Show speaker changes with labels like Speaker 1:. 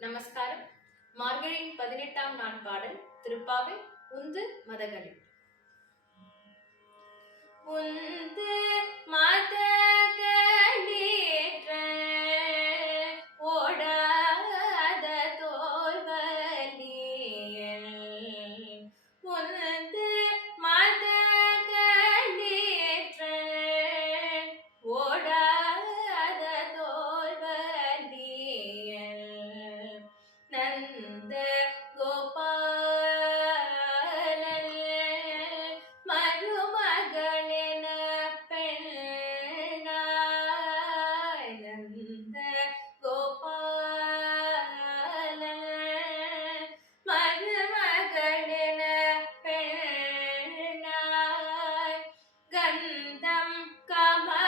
Speaker 1: நமஸ்காரம். மார்கழியின் பதினெட்டாம் நாள் பாடல் திருப்பாவை உந்து மதகளி கந்தம்